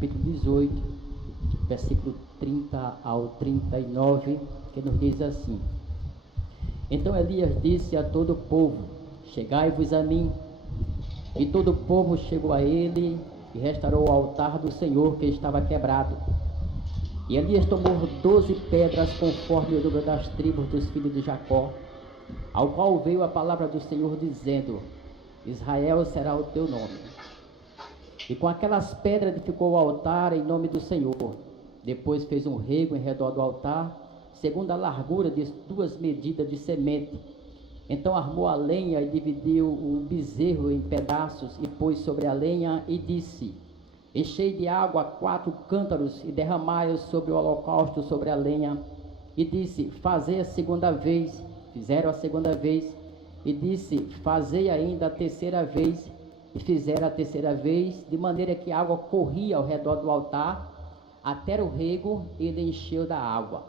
capítulo 18, versículo 30 ao 39, que nos diz assim: Então Elias disse a todo o povo: Chegai-vos a mim. E todo o povo chegou a ele e restaurou o altar do Senhor que estava quebrado. E Elias tomou 12 pedras conforme o número das tribos dos filhos de Jacó, ao qual veio a palavra do Senhor dizendo: Israel será o teu nome. E com aquelas pedras edificou o altar em nome do Senhor. Depois fez um rego em redor do altar, segundo a largura de 2 medidas de semente. Então armou a lenha e dividiu o bezerro em pedaços e pôs sobre a lenha e disse: Enchei de água 4 cântaros e derramai-o sobre o holocausto sobre a lenha. E disse: Fazei a segunda vez. Fizeram a segunda vez. E disse: Fazei ainda a terceira vez. E fizeram a terceira vez, de maneira que a água corria ao redor do altar, até o rego ele encheu da água.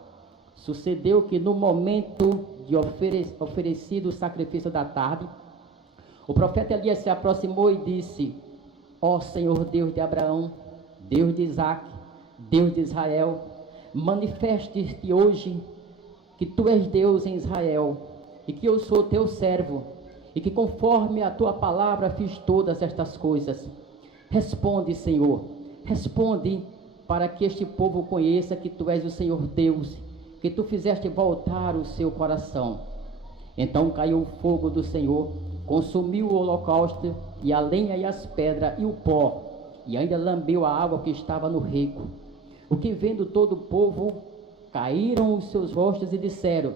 Sucedeu que no momento de oferecido o sacrifício da tarde, o profeta Elias se aproximou e disse: Ó Senhor Deus de Abraão, Deus de Isaque, Deus de Israel, manifeste-te hoje que tu és Deus em Israel, e que eu sou teu servo, e que conforme a tua palavra fiz todas estas coisas. Responde, Senhor, responde, para que este povo conheça que tu és o Senhor Deus, que tu fizeste voltar o seu coração. Então caiu o fogo do Senhor, consumiu o holocausto, e a lenha e as pedras e o pó, e ainda lambeu a água que estava no rego. O que vendo todo o povo, caíram os seus rostos e disseram: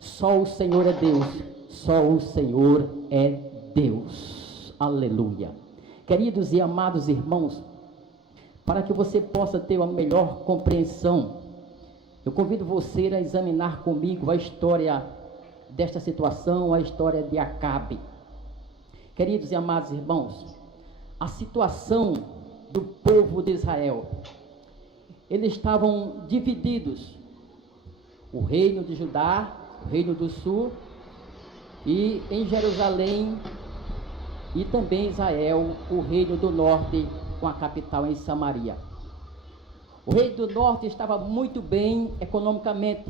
Só o Senhor é Deus, só o Senhor é Deus. Aleluia. Queridos e amados irmãos, para que você possa ter uma melhor compreensão, eu convido você a examinar comigo a história desta situação, a história de Acabe. Queridos e amados irmãos, a situação do povo de Israel, eles estavam divididos: o reino de Judá, o reino do sul, e em Jerusalém, e também Israel, o reino do norte, com a capital em Samaria. O reino do norte estava muito bem economicamente,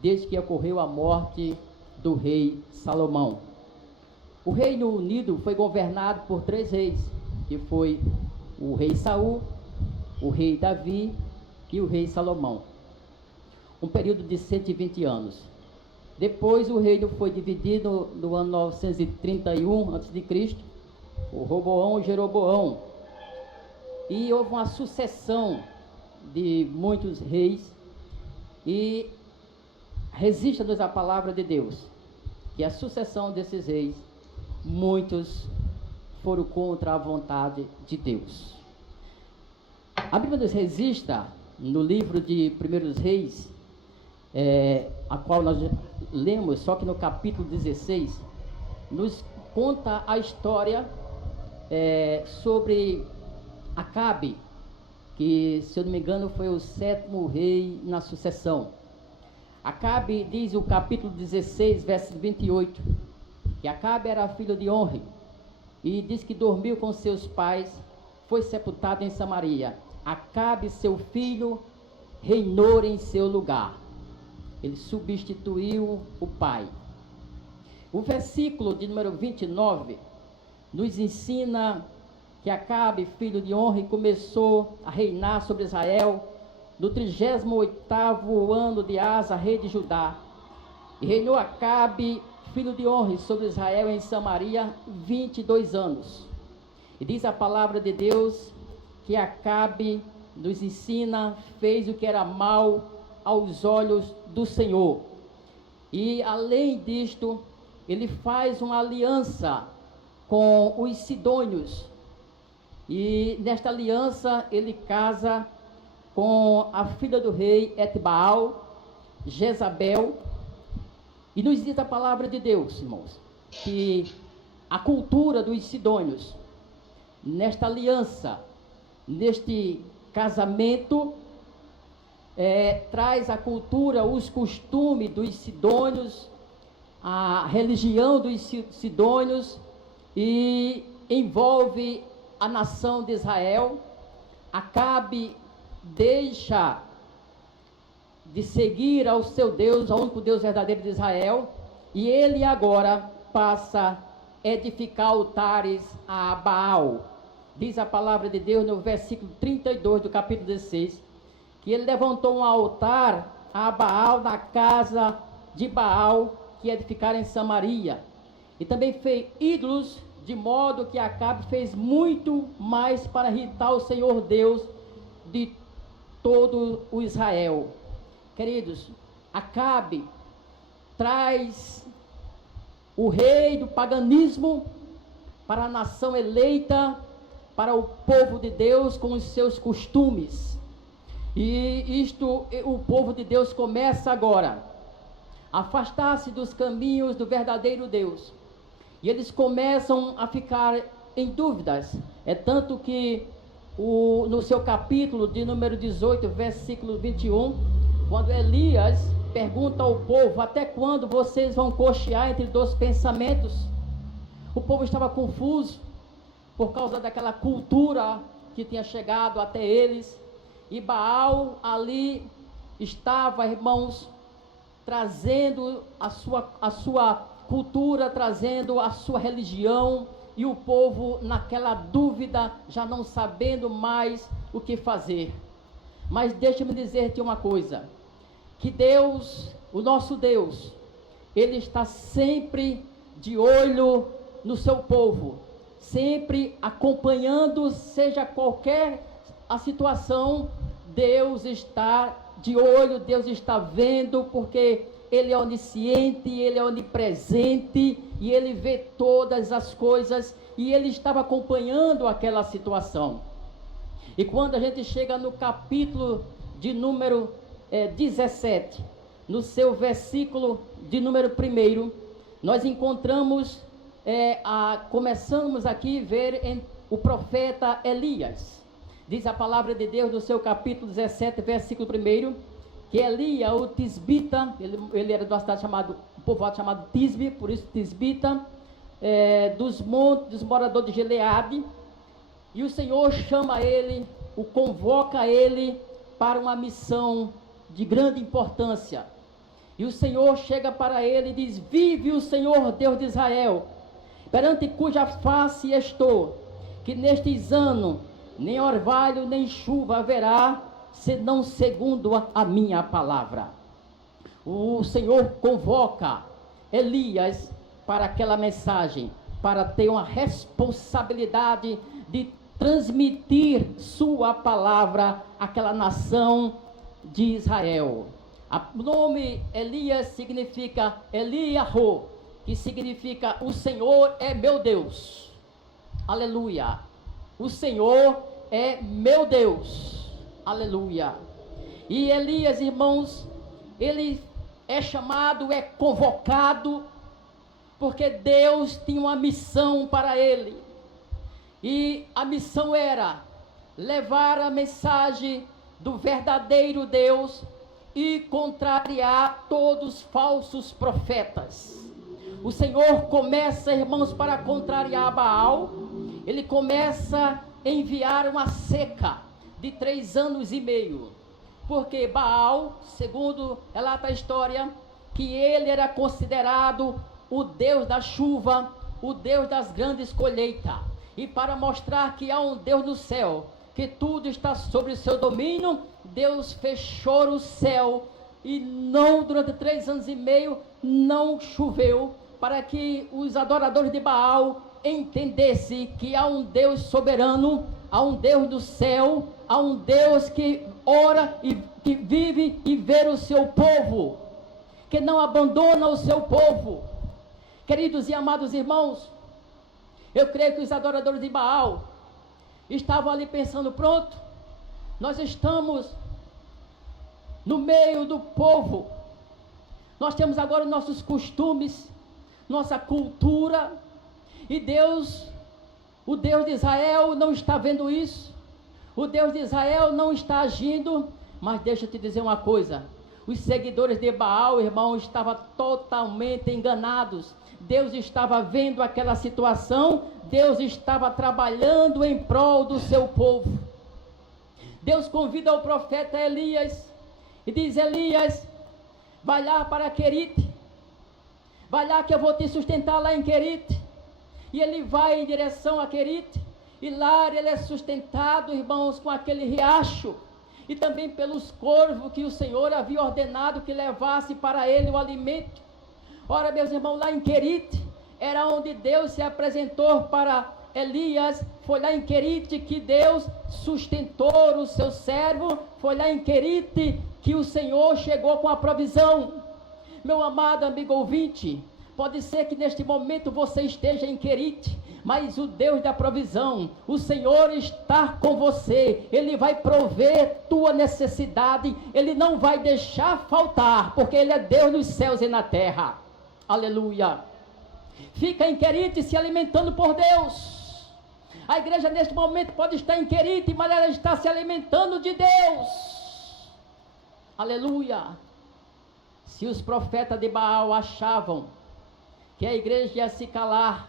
desde que ocorreu a morte do rei Salomão. O Reino Unido foi governado por 3 reis, que foi o rei Saul, o rei Davi e o rei Salomão. Um período de 120 anos. Depois o reino foi dividido no ano 931 a.C., o Roboão e Jeroboão. E houve uma sucessão de muitos reis, e resista-nos a palavra de Deus, que a sucessão desses reis, muitos foram contra a vontade de Deus. A Bíblia nos registra, no livro de 1 Reis, a qual nós lemos, só que no capítulo 16, nos conta a história sobre Acabe, que, se eu não me engano, foi o 7º rei na sucessão. Acabe, diz o capítulo 16, verso 28, que Acabe era filho de Onri, e diz que dormiu com seus pais, foi sepultado em Samaria. Acabe, seu filho, reinou em seu lugar. Ele substituiu o pai. O versículo de número 29 nos ensina que Acabe, filho de Onri, começou a reinar sobre Israel no 38º ano de Asa, rei de Judá. E reinou Acabe, filho de Onri, sobre Israel em Samaria 22 anos. E diz a palavra de Deus que Acabe, nos ensina, fez o que era mal aos olhos do Senhor. E além disto, ele faz uma aliança com os sidônios. E nesta aliança ele casa com a filha do rei Etbaal, Jezabel. E nos diz a palavra de Deus, irmãos, que a cultura dos sidônios, nesta aliança, neste casamento, traz a cultura, os costumes dos sidônios, a religião dos sidônios, e envolve a nação de Israel, Acabe deixa de seguir ao seu Deus, ao único Deus verdadeiro de Israel, e ele agora passa a edificar altares a Baal. Diz a palavra de Deus no versículo 32 do capítulo 16, que ele levantou um altar a Baal na casa de Baal, que edificaram em Samaria, e também fez ídolos, de modo que Acabe fez muito mais para irritar o Senhor Deus de todo o Israel. Queridos, Acabe traz o rei do paganismo para a nação eleita, para o povo de Deus com os seus costumes. E o povo de Deus começa agora a afastar-se dos caminhos do verdadeiro Deus. E eles começam a ficar em dúvidas. É tanto que no seu capítulo de número 18, versículo 21, quando Elias pergunta ao povo: até quando vocês vão cochear entre dois pensamentos? O povo estava confuso por causa daquela cultura que tinha chegado até eles. E Baal ali estava, irmãos, trazendo a sua cultura, trazendo a sua religião, e o povo naquela dúvida, já não sabendo mais o que fazer. Mas deixa-me dizer-te uma coisa, que Deus, o nosso Deus, Ele está sempre de olho no seu povo, sempre acompanhando, seja qualquer a situação, Deus está de olho, Deus está vendo, porque Ele é onisciente, Ele é onipresente, e Ele vê todas as coisas, e Ele estava acompanhando aquela situação. E quando a gente chega no capítulo de número 17, no seu versículo de número 1, nós encontramos, começamos aqui a ver o profeta Elias. Diz a palavra de Deus no seu capítulo 17, versículo 1, que Elias, o Tisbita, ele era de uma cidade chamada, um povoado chamado Tisbe, por isso Tisbita, dos montes, dos moradores de Gileade, e o Senhor chama ele, o convoca ele para uma missão de grande importância. E o Senhor chega para ele e diz: vive o Senhor Deus de Israel, perante cuja face estou, que nestes anos nem orvalho nem chuva haverá, senão segundo a minha palavra. O Senhor convoca Elias para aquela mensagem, para ter uma responsabilidade de transmitir sua palavra àquela nação de Israel. O nome Elias significa Eliyahu, que significa o Senhor é meu Deus. Aleluia. O Senhor é meu Deus. Aleluia. E Elias, irmãos, ele é chamado, é convocado, porque Deus tinha uma missão para ele. E a missão era levar a mensagem do verdadeiro Deus e contrariar todos os falsos profetas. O Senhor começa, irmãos, para contrariar Baal. Ele começa a enviar uma seca de 3 anos e meio, porque Baal, segundo relata a história, que ele era considerado o Deus da chuva, o Deus das grandes colheitas, e para mostrar que há um Deus no céu, que tudo está sobre o seu domínio, Deus fechou o céu, e não, durante 3 anos e meio, não choveu, para que os adoradores de Baal entendessem que há um Deus soberano, há um Deus do céu, há um Deus que ora e que vive e vê o seu povo, que não abandona o seu povo. Queridos e amados irmãos, eu creio que os adoradores de Baal estavam ali pensando: pronto, nós estamos no meio do povo, nós temos agora os nossos costumes, nossa cultura, e Deus, o Deus de Israel não está vendo isso, o Deus de Israel não está agindo. Mas deixa eu te dizer uma coisa, os seguidores de Baal, irmão, estavam totalmente enganados. Deus estava vendo aquela situação, Deus estava trabalhando em prol do seu povo. Deus convida o profeta Elias e diz: Elias, vai lá para Querite, vai lá que eu vou te sustentar lá em Querite. E ele vai em direção a Querite, e lá ele é sustentado, irmãos, com aquele riacho, e também pelos corvos que o Senhor havia ordenado que levasse para ele o alimento. Ora, meus irmãos, lá em Querite, era onde Deus se apresentou para Elias. Foi lá em Querite que Deus sustentou o seu servo, foi lá em Querite que o Senhor chegou com a provisão. Meu amado amigo ouvinte, pode ser que neste momento você esteja em Querite, mas o Deus da provisão, o Senhor está com você. Ele vai prover tua necessidade, Ele não vai deixar faltar, porque Ele é Deus nos céus e na terra. Aleluia. Fica em Querite se alimentando por Deus. A igreja neste momento pode estar em Querite, mas ela está se alimentando de Deus. Aleluia. Se os profetas de Baal achavam que a igreja ia se calar,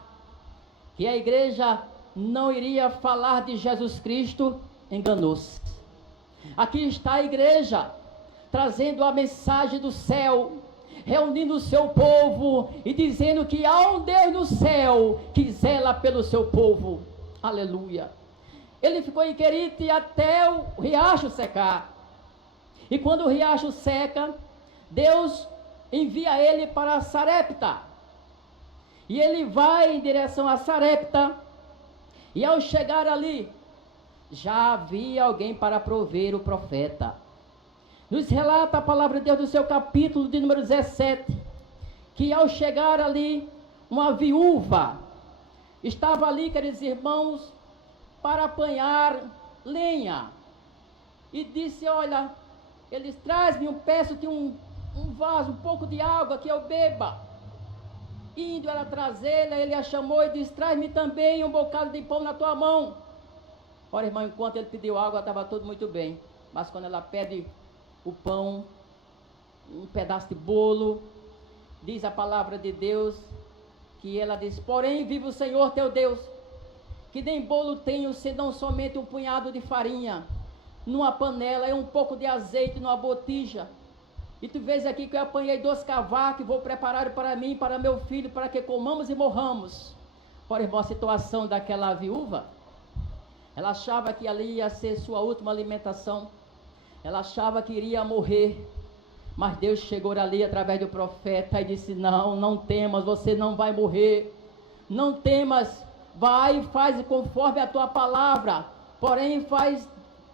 que a igreja não iria falar de Jesus Cristo, enganou-se. Aqui está a igreja, trazendo a mensagem do céu, reunindo o seu povo e dizendo que há um Deus no céu que zela pelo seu povo. Aleluia. Ele ficou em Querite até o riacho secar. E quando o riacho seca, Deus envia ele para Sarepta. E ele vai em direção a Sarepta. E ao chegar ali, já havia alguém para prover o profeta. Nos relata a palavra de Deus do seu capítulo de número 17, que ao chegar ali, uma viúva estava ali, queridos irmãos, para apanhar lenha. E disse: olha, eles trazem, peço-te um vaso, um pouco de água que eu beba. Indo ela trazê-la, ele a chamou e disse: traz-me também um bocado de pão na tua mão. Ora, irmão, enquanto ele pediu água, estava tudo muito bem. Mas quando ela pede o pão, um pedaço de bolo, diz a palavra de Deus, que ela diz: porém, vive o Senhor teu Deus, que nem bolo tenho, senão somente um punhado de farinha, numa panela, e um pouco de azeite numa botija. E tu vês aqui que eu apanhei 2 cavacos e vou preparar para mim, para meu filho, para que comamos e morramos. Ora, irmão, a situação daquela viúva, ela achava que ali ia ser sua última alimentação, ela achava que iria morrer, mas Deus chegou ali através do profeta e disse: não temas, você não vai morrer, não temas, vai e faz conforme a tua palavra, porém faz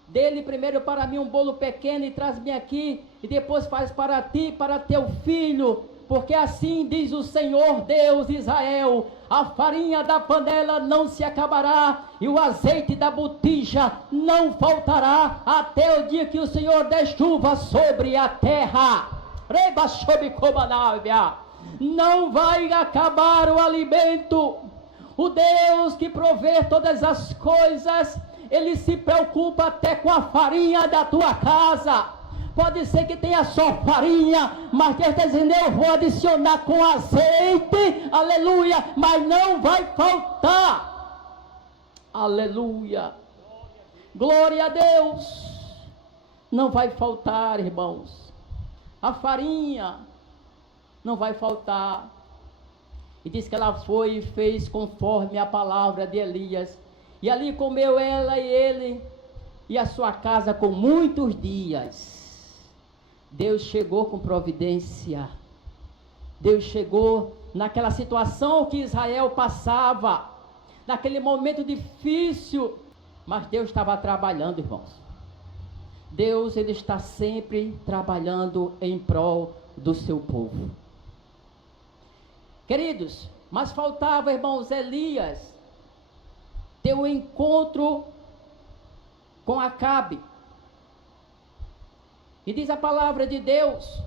dele primeiro para mim um bolo pequeno e traz-me aqui, e depois faz para ti e para teu filho, porque assim diz o Senhor Deus de Israel: a farinha da panela não se acabará, e o azeite da botija não faltará, até o dia que o Senhor der chuva sobre a terra. Não vai acabar o alimento. O Deus que provê todas as coisas, Ele se preocupa até com a farinha da tua casa. Pode ser que tenha só farinha, mas Deus está dizendo: eu vou adicionar com azeite, aleluia, mas não vai faltar, aleluia, glória a Deus, não vai faltar, irmãos, a farinha não vai faltar. E diz que ela foi e fez conforme a palavra de Elias, e ali comeu ela e ele e a sua casa com muitos dias. Deus chegou com providência. Deus chegou naquela situação que Israel passava, naquele momento difícil, mas Deus estava trabalhando, irmãos. Deus, Ele está sempre trabalhando em prol do seu povo. Queridos, mas faltava, irmãos, Elias ter um encontro com Acabe. E diz a palavra de Deus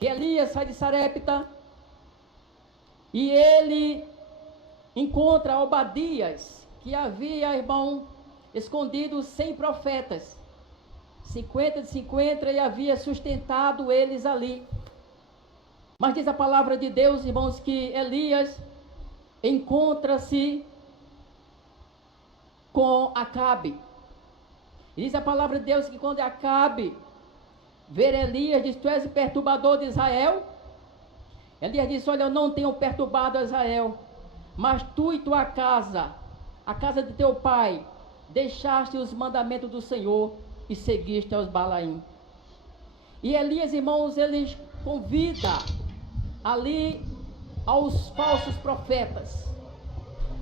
que Elias sai de Sarepta e ele encontra Obadias, que havia, irmão, escondido 100 profetas, 50 de 50, e havia sustentado eles ali. Mas diz a palavra de Deus, irmãos, que Elias encontra-se com Acabe. E diz a palavra de Deus que quando Acabe ver Elias, diz: tu és o perturbador de Israel. Elias disse: olha, eu não tenho perturbado Israel, mas tu e tua casa, a casa de teu pai, deixaste os mandamentos do Senhor e seguiste aos Balaim. E Elias, irmãos, ele convida ali aos falsos profetas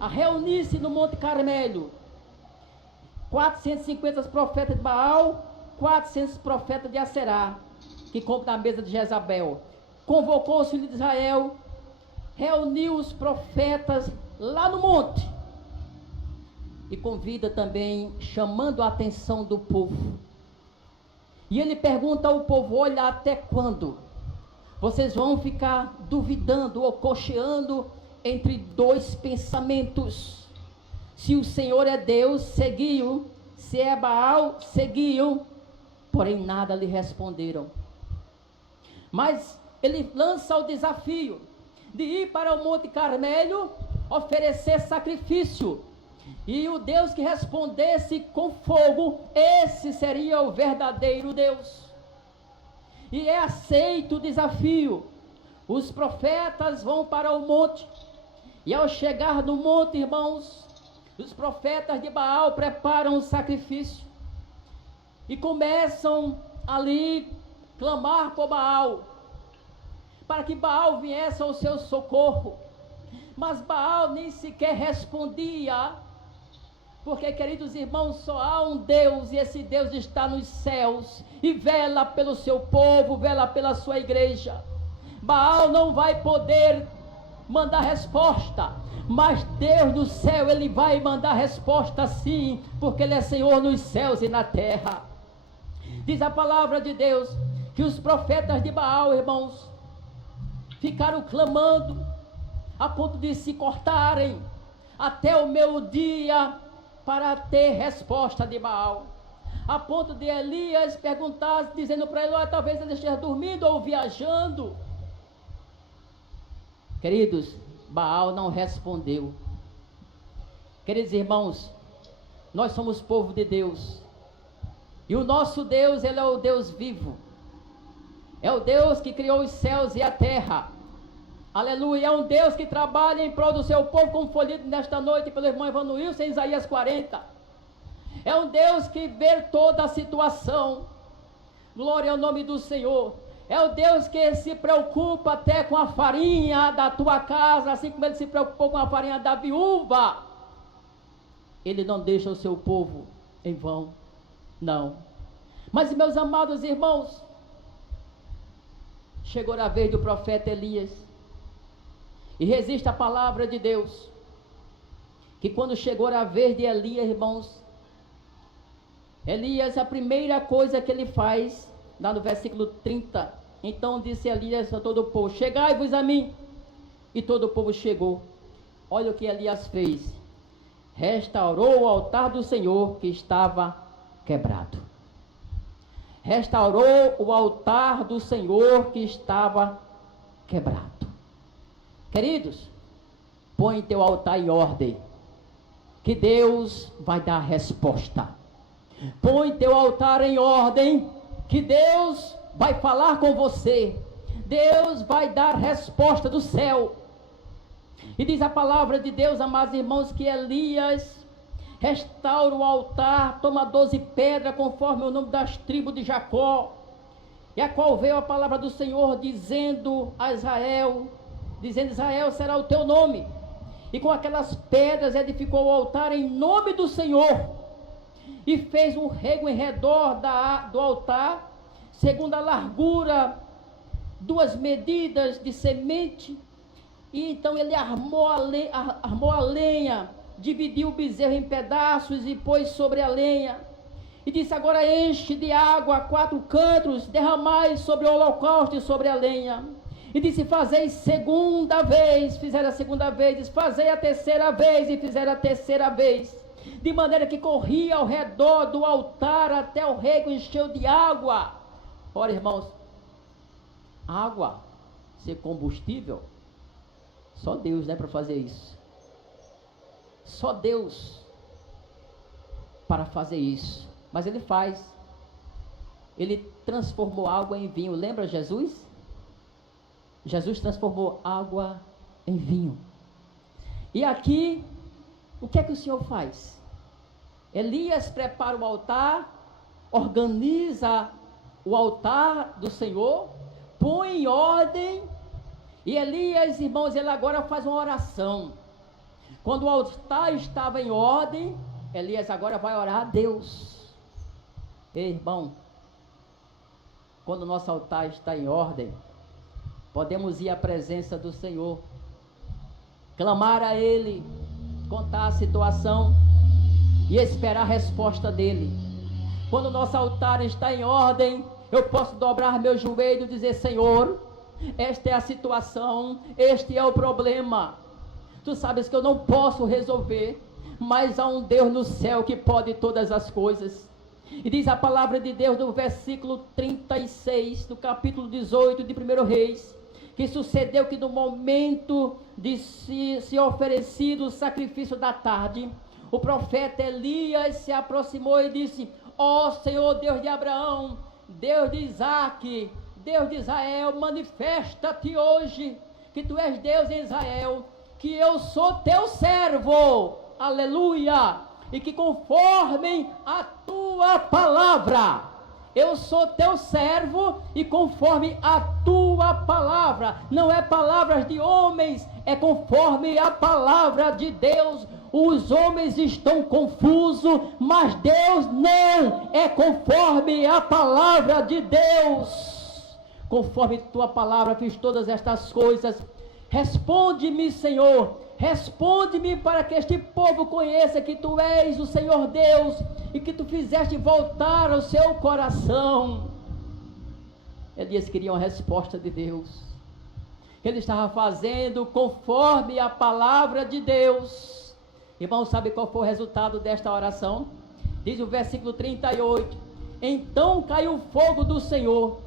a reunir-se no Monte Carmelo. 450 profetas de Baal, 400 profetas de Aserá, que compram na mesa de Jezabel. Convocou os filhos de Israel, reuniu os profetas lá no monte, e convida também, chamando a atenção do povo. E ele pergunta ao povo: olha, até quando vocês vão ficar duvidando ou cocheando entre dois pensamentos? Se o Senhor é Deus, seguiu; se é Baal, seguiu. Porém nada lhe responderam. Mas ele lança o desafio de ir para o Monte Carmelo oferecer sacrifício. E o Deus que respondesse com fogo, esse seria o verdadeiro Deus. E é aceito o desafio. Os profetas vão para o monte. E ao chegar no monte, irmãos, os profetas de Baal preparam o sacrifício. E começam ali clamar por Baal, para que Baal viesse ao seu socorro. Mas Baal nem sequer respondia, porque, queridos irmãos, só há um Deus, e esse Deus está nos céus, e vela pelo seu povo, vela pela sua igreja. Baal não vai poder mandar resposta, mas Deus do céu, ele vai mandar resposta sim, porque ele é Senhor nos céus e na terra. Diz a palavra de Deus que os profetas de Baal, irmãos, ficaram clamando a ponto de se cortarem até o meio-dia para ter resposta de Baal, a ponto de Elias perguntar, dizendo para ele: talvez ele esteja dormindo ou viajando. Queridos, Baal não respondeu. Queridos irmãos, nós somos povo de Deus, e o nosso Deus, ele é o Deus vivo, é o Deus que criou os céus e a terra. Aleluia. É um Deus que trabalha em prol do seu povo, como foi lido nesta noite pelo irmão Evanuilson em Isaías 40. É um Deus que vê toda a situação. Glória ao nome do Senhor. É o Deus que se preocupa até com a farinha da tua casa, assim como ele se preocupou com a farinha da viúva. Ele não deixa o seu povo em vão, não. Mas, meus amados irmãos, chegou a vez do profeta Elias. E resiste a palavra de Deus, que quando chegou a vez de Elias, irmãos, Elias, a primeira coisa que ele faz, lá no versículo 30, então disse Elias a todo o povo: chegai-vos a mim. E todo o povo chegou. Olha o que Elias fez: restaurou o altar do Senhor que estava quebrado. Restaurou o altar do Senhor que estava quebrado. Queridos, põe teu altar em ordem, que Deus vai dar resposta. Põe teu altar em ordem, que Deus vai falar com você. Deus vai dar resposta do céu. E diz a palavra de Deus, amados irmãos, que Elias restaura o altar, toma 12 pedras, conforme o nome das tribos de Jacó, e a qual veio a palavra do Senhor dizendo a Israel, Israel será o teu nome. E com aquelas pedras edificou o altar em nome do Senhor, e fez um rego em redor do altar, segundo a largura, 2 medidas de semente. E então ele armou a lenha, dividiu o bezerro em pedaços e pôs sobre a lenha. E disse: agora enche de água 4 cantos, derramai sobre o holocausto e sobre a lenha. E disse: fazei segunda vez. Fizeram a segunda vez. Disse: fazei a terceira vez. E fizeram a terceira vez. De maneira que corria ao redor do altar até o rego encheu de água. Ora, irmãos, água ser combustível, só Deus, né, para fazer isso. Só Deus para fazer isso. Mas ele faz. Ele transformou água em vinho. Lembra Jesus? Jesus transformou água em vinho. E aqui, o que é que o Senhor faz? Elias prepara o altar, organiza o altar do Senhor, põe em ordem, e Elias, irmãos, ele agora faz uma oração. Quando o altar estava em ordem, Elias agora vai orar a Deus. Ei, irmão, quando o nosso altar está em ordem, podemos ir à presença do Senhor, clamar a Ele, contar a situação e esperar a resposta dEle. Quando o nosso altar está em ordem, eu posso dobrar meu joelho e dizer: Senhor, esta é a situação, este é o problema. Tu sabes que eu não posso resolver, mas há um Deus no céu que pode todas as coisas. E diz a palavra de Deus no versículo 36, do capítulo 18 de 1 Reis, que sucedeu que no momento de se oferecido o sacrifício da tarde, o profeta Elias se aproximou e disse: ó Senhor Deus de Abraão, Deus de Isaque, Deus de Israel, manifesta-te hoje, que tu és Deus em Israel, que eu sou teu servo, aleluia, e que conforme a tua palavra, eu sou teu servo, e conforme a tua palavra, não é palavras de homens, é conforme a palavra de Deus. Os homens estão confusos, mas Deus não, é conforme a palavra de Deus. Conforme tua palavra fiz todas estas coisas. Responde-me, Senhor, responde-me, para que este povo conheça que tu és o Senhor Deus, e que tu fizeste voltar o seu coração. Elias queria uma resposta de Deus. Ele estava fazendo conforme a palavra de Deus. Irmão, sabe qual foi o resultado desta oração? Diz o versículo 38: então caiu o fogo do Senhor,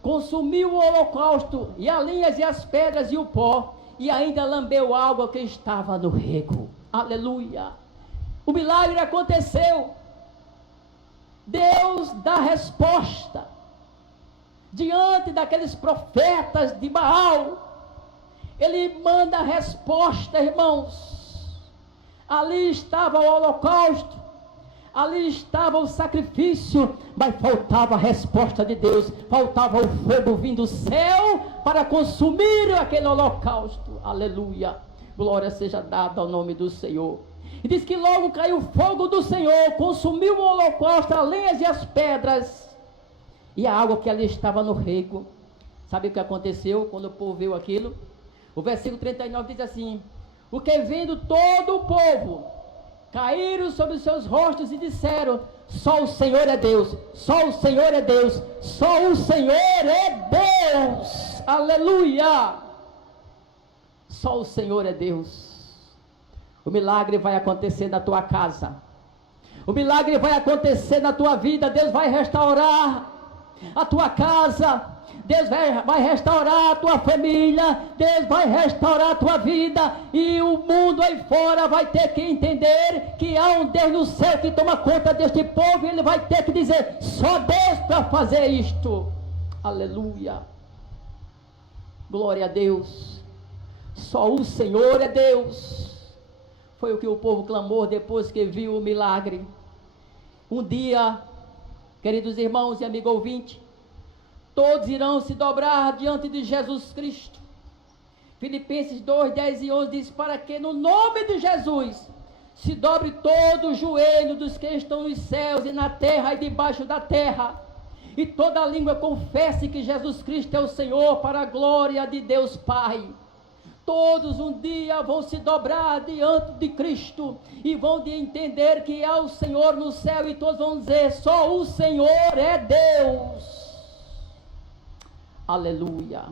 consumiu o holocausto, e as linhas e as pedras e o pó, e ainda lambeu a água que estava no rego. Aleluia! O milagre aconteceu. Deus dá resposta diante daqueles profetas de Baal. Ele manda a resposta, irmãos. Ali estava o holocausto, ali estava o sacrifício, mas faltava a resposta de Deus, faltava o fogo vindo do céu para consumir aquele holocausto. Aleluia, glória seja dada ao nome do Senhor. E diz que logo caiu o fogo do Senhor, consumiu o holocausto, as lenhas e as pedras, e a água que ali estava no rego. Sabe o que aconteceu quando o povo viu aquilo? O versículo 39 diz assim: o que vendo todo o povo, caíram sobre os seus rostos e disseram: só o Senhor é Deus, só o Senhor é Deus, só o Senhor é Deus. Aleluia! Só o Senhor é Deus. O milagre vai acontecer na tua casa, o milagre vai acontecer na tua vida. Deus vai restaurar a tua casa, Deus vai restaurar a tua família, Deus vai restaurar a tua vida, e o mundo aí fora vai ter que entender que há um Deus no céu que toma conta deste povo, e ele vai ter que dizer: só Deus para fazer isto. Aleluia, glória a Deus, só o Senhor é Deus. Foi o que o povo clamou depois que viu o milagre. Um dia, queridos irmãos e amigo ouvinte, todos irão se dobrar diante de Jesus Cristo. Filipenses 2, 10 e 11 diz: para que no nome de Jesus se dobre todo o joelho dos que estão nos céus e na terra e debaixo da terra, e toda língua confesse que Jesus Cristo é o Senhor, para a glória de Deus Pai. Todos um dia vão se dobrar diante de Cristo e vão de entender que há o Senhor no céu, e todos vão dizer: só o Senhor é Deus. Aleluia.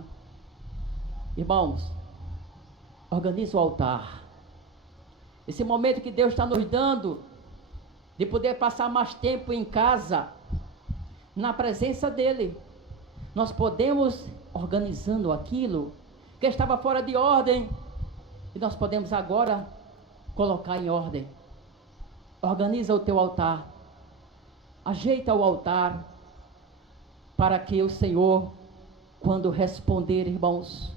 Irmãos, organize o altar. Esse momento que Deus está nos dando, de poder passar mais tempo em casa, na presença dEle, nós podemos, organizando aquilo que estava fora de ordem, e nós podemos agora colocar em ordem. Organiza o teu altar. Ajeita o altar, para que o Senhor, quando responder, irmãos,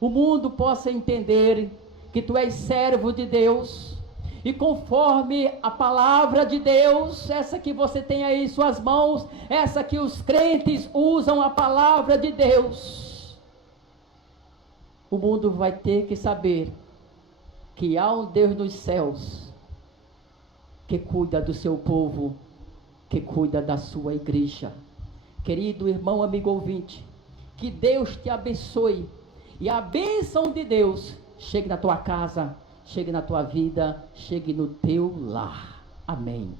o mundo possa entender que tu és servo de Deus, e conforme a palavra de Deus, essa que você tem aí em suas mãos, essa que os crentes usam, a palavra de Deus, o mundo vai ter que saber que há um Deus nos céus, que cuida do seu povo, que cuida da sua igreja. Querido irmão, amigo ouvinte, que Deus te abençoe, e a bênção de Deus chegue na tua casa, chegue na tua vida, chegue no teu lar. Amém.